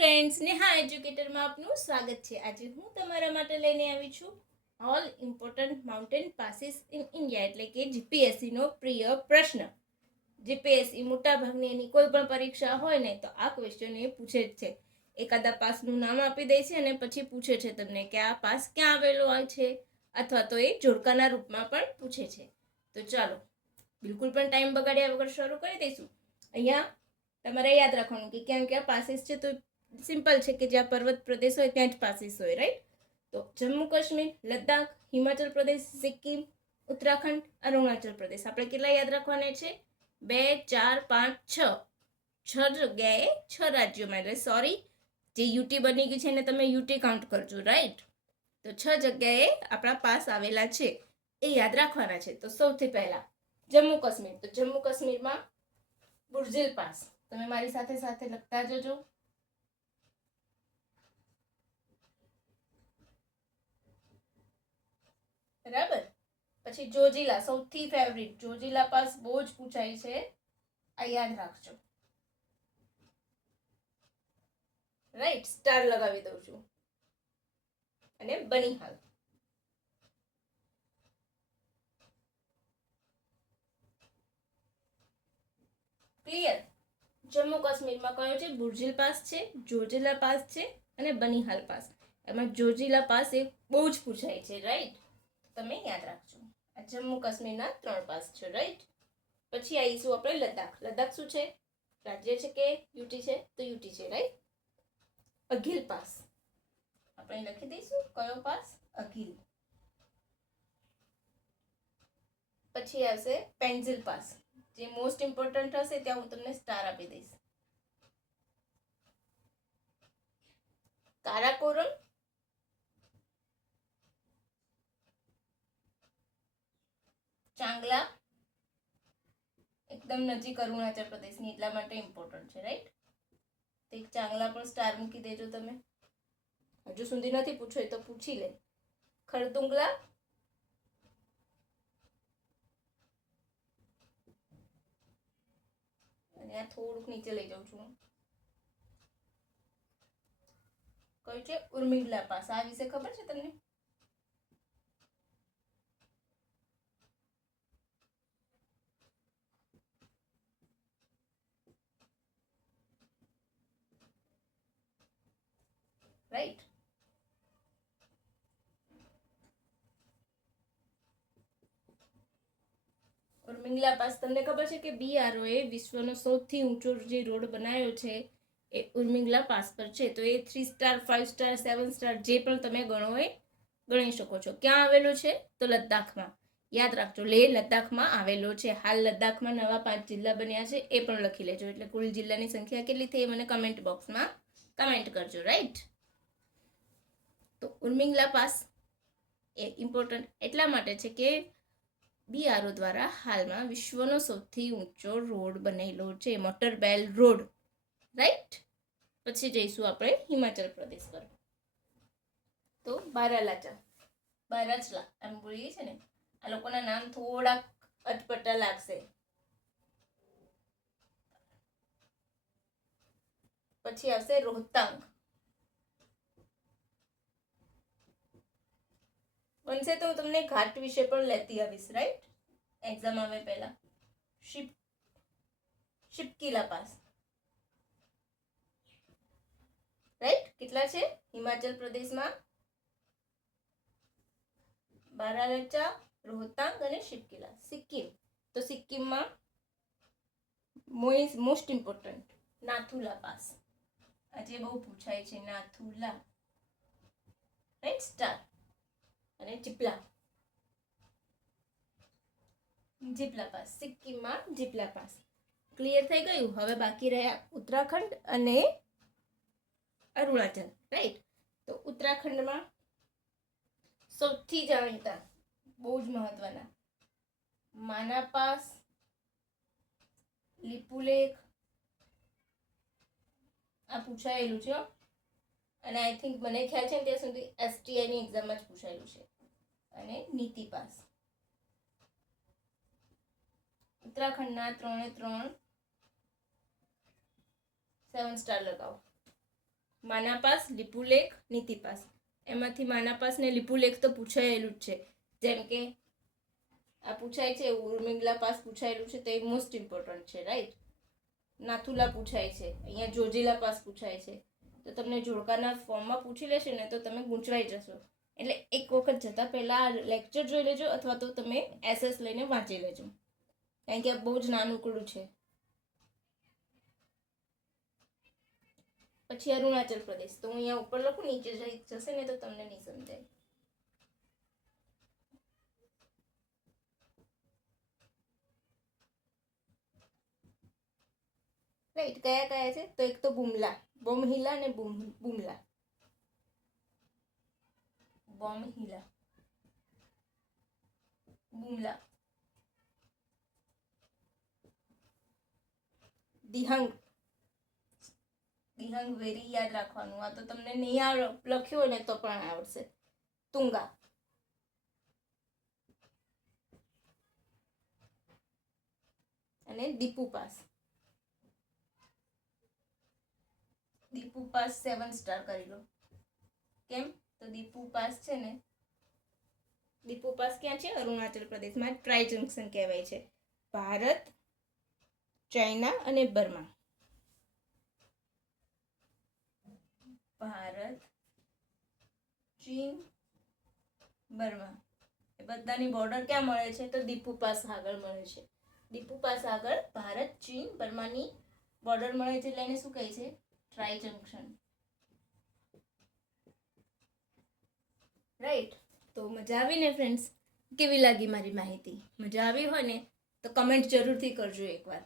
Friends, Neha એજ્યુકેટરમાં આપનું સ્વાગત છે. આજે હું તમારા માટે લઈને આવી છું all important mountain passes in India, એટલે કે જીપીએસસીનો પ્રિય પ્રશ્ન. જીપીએસસી મોટાભાગની એની કોઈ પણ પરીક્ષા હોય ને તો આ ક્વેશ્ચન એ પૂછે જ છે. એકાદા પાસનું નામ આપી દે છે અને પછી પૂછે છે તમને કે આ પાસ ક્યાં આવેલો હોય છે, અથવા તો એ જોડકાના રૂપમાં પણ પૂછે છે. તો ચાલો બિલકુલ પણ ટાઈમ બગાડ્યા વગર શરૂ કરી દઈશું. અહીંયા તમારે યાદ રાખવાનું કે ક્યાં ક્યાં પાસીસ છે. તો સિમ્પલ છે કે જ્યાં પર્વત પ્રદેશ હોય ત્યાં જ પાસીસ હોય, રાઈટ. તો જમ્મુ કાશ્મીર, લદ્દાખ, હિમાચલ પ્રદેશ, સિક્કિમ, ઉત્તરાખંડ, અરુણાચલ પ્રદેશ. આપણે કેટલા યાદ રાખવાના છે? 2, 4, 5, 6 જગ્યાએ 6 રાજ્યોમાં. એટલે સોરી, જે યુટી બની ગઈ છે એને તમે યુટી કાઉન્ટ કરજો, રાઈટ. તો 6 જગ્યાએ આપણા પાસ આવેલા છે, એ યાદ રાખવાના છે. તો સૌથી પહેલા જમ્મુ કાશ્મીર. તો જમ્મુ કાશ્મીરમાં બુર્જિલ પાસ. તમે મારી સાથે સાથે લખતા જજો. બરાબર. પછી જોજીલા, સૌથી ફેવરિટ જોજીલા પાસ બહુ જ પૂછાય છે, આ યાદ રાખજો, રાઈટ. સ્ટાર લગાવી દઉં છું. અને બનિહાલ. ક્લિયર? જમ્મુ કાશ્મીરમાં કયો છે? બુર્જિલ પાસ છે, જોજીલા પાસ છે અને બનિહાલ પાસ. એમાં જોજીલા પાસ એ બહુ જ પૂછાય છે, રાઈટ. તમે યાદ રાખજો. આ જમ્મુ કાશ્મીરના 3 પાસ છે, રાઈટ. પછી આવીશું આપણે લદ્દાખ. લદ્દાખ શું છે? રાજ્ય છે કે યુટી છે? તો યુટી છે, રાઈટ. અઘિલ પાસ આપણે લખી દઈશું. કયો પાસ? અઘિલ. પછી આવશે પેન્સિલ પાસ. જે મોસ્ટ ઇમ્પોર્ટન્ટ હશે ત્યાં હું તમને સ્ટાર આપી દઈશ. કારાકોરમ, ચાંગલા, એકદમ નજીક અરુણાચલ પ્રદેશની, એટલા માટે ઇમ્પોર્ટન્ટ છે, રાઈટ. તો એક ચાંગલા પર સ્ટાર મૂકી દેજો તમે. હજુ સુધી નથી પૂછ્યો તો પૂછી લે. ખરદુંગલા, અને આ થોડુંક નીચે લઈ જાઉં છું. કયું છે? ઉર્મિંગલા પાસ. આ વિશે ખબર છે તમને? રાઈટ. ઉર્મિંગલા પાસ તમને ખબર છે કે બીઆરઓએ વિશ્વનો સૌથી ઊંચો જે રોડ બનાવ્યો છે એ ઉર્મિંગલા પાસ પર છે. તો એ 3 સ્ટાર, 5 સ્ટાર, 7 સ્ટાર જે પણ તમે ગણો એ ગણી શકો છો. ક્યાં આવેલો છે? તો લદ્દાખમાં. યાદ રાખજો, લેહ લદ્દાખમાં આવેલો છે. હાલ લદ્દાખમાં નવા 5 જિલ્લા બન્યા છે, એ પણ લખી લેજો. એટલે કુલ જિલ્લાની સંખ્યા કેટલી થઈ મને કમેન્ટ બોક્સમાં કમેન્ટ કરજો, રાઈટ. તો ઉર્મિંગલા પાસ એ ઇમ્પોર્ટન્ટ એટલા માટે છે કે બીઆરઓ દ્વારા હાલમાં વિશ્વનો સૌથી ઊંચો રોડ બનેલો છે, મોટર બેલ રોડ, રાઈટ. પછી જઈશું આપણે હિમાચલ પ્રદેશ પર. તો બારાચલા એમ બોલીએ છે ને, આ લોકોના નામ થોડાક અટપટા લાગશે. પછી આવશે રોહતાંગ. બનશે તો હું તમને ઘાટ વિશે પણ લેતી આવીશ, રાઈટ, એક્ઝામ આવે પહેલા. શિપકીલા પાસ, રાઈટ. કેટલા છે હિમાચલ પ્રદેશમાં? બારાલાચા, રોહતાંગ અને શિપકીલા. સિક્કિમ. તો સિક્કિમમાં મોસ્ટ ઇમ્પોર્ટન્ટ નાથુલા પાસ. આજે બહુ પૂછાય છે નાથુલા, રાઈટ. સ્ટાર. અને જીપલા પાસ. સિક્કિમમાં જીપલા પાસ. ક્લિયર થઈ ગયું? હવે બાકી રહ્યા ઉત્તરાખંડ અને અરુણાચલ, રાઈટ. તો ઉત્તરાખંડમાં સૌથી જાણીતા, બહુ જ મહત્વના માના પાસ, લિપુલેખ, આ પૂછાયેલું છે. અને આઈ થિંક મને ખ્યાલ છે ત્યાં સુધી એસટીઆઈની એક્ઝામમાં જ પૂછાયેલું છે. અને નીતિ પાસ. ઉત્તરાખંડના 3 7 સ્ટાર લગાવો. માના પાસ, લિપુલેખ, નીતિ પાસ. એમાંથી માના પાસ ને લિપુલેખ તો પૂછાયેલું જ છે. જેમ કે આ પૂછાય છે, ઉર્મિંગલા પાસ પૂછાયેલું છે, તો એ મોસ્ટ ઇમ્પોર્ટન્ટ છે, રાઈટ. નાથુલા પૂછાય છે, અહીંયા જોજીલા પાસ પૂછાય છે. તો તમને જોડકાના ફોર્મમાં પૂછી લેશે ને તો તમે ગૂંચવાઈ જશો. એટલે એક વખત જતા પહેલા લેક્ચર જોઈ લેજો, અથવા તો તમે એસએસ લઈને વાંચી લેજો, કારણ કે આ બહુ જ નાનકડું છે. પછી અરુણાચલ પ્રદેશ, તો હું અહીંયા ઉપર લખું, નીચે જશે ને તો તમને નહીં સમજાય. રાઈટ, કયા કયા છે? તો એક તો બુમલા, બોમહિલા ને બુમલા. બોમહિલા, બુમલા. દિહાંગ, દિહાંગ વેરી યાદ રાખવાનું. આ તો તમને નહીં લખ્યું હોય ને તો પણ આવડશે. તુંગા, અને Deepu pass. Deepu pass 7 star કરી લો. કેમ? તો દીપુ પાસ છે ને, દીપુ પાસ ક્યાં છે? અરુણાચલ પ્રદેશમાં. ટ્રાય જંકશન કહેવાય છે. ભારત, ચાઇના અને બર્મા. ભારત, ચીન, બર્મા, એ બધાની બોર્ડર ક્યાં મળે છે? તો દીપુ પાસ આગળ મળે છે. દીપુ પાસ આગળ ભારત, ચીન, બર્માની બોર્ડર મળે છે, એટલે એને શું કહે છે? Try junction. રાઈટ. તો મજા આવી ને ફ્રેન્ડ્સ? કેવી લાગી મારી માહિતી? મજા આવી હોય ને તો કમેન્ટ જરૂરથી કરજો એકવાર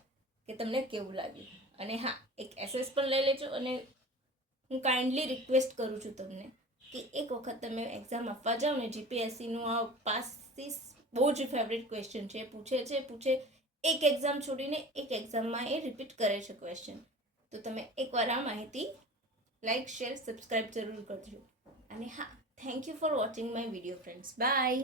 કે તમને કેવું લાગ્યું. અને હા, એક એસએસ પણ લઈ લેજો. અને હું કાઇન્ડલી રિક્વેસ્ટ કરું છું તમને કે એક વખત તમે એક્ઝામ આપવા જાઓ ને, જીપીએસસીનું આ પાસીસ બહુ જ ફેવરેટ ક્વેશ્ચન છે. પૂછે એક એક્ઝામ છોડીને એક એક્ઝામમાં એ રિપીટ કરે છે ક્વેશ્ચન. તો તમે એકવાર આ માહિતી લાઈક, શેર, સબસ્ક્રાઈબ જરૂર કરજો. અને હા, thank you for watching my video friends. By.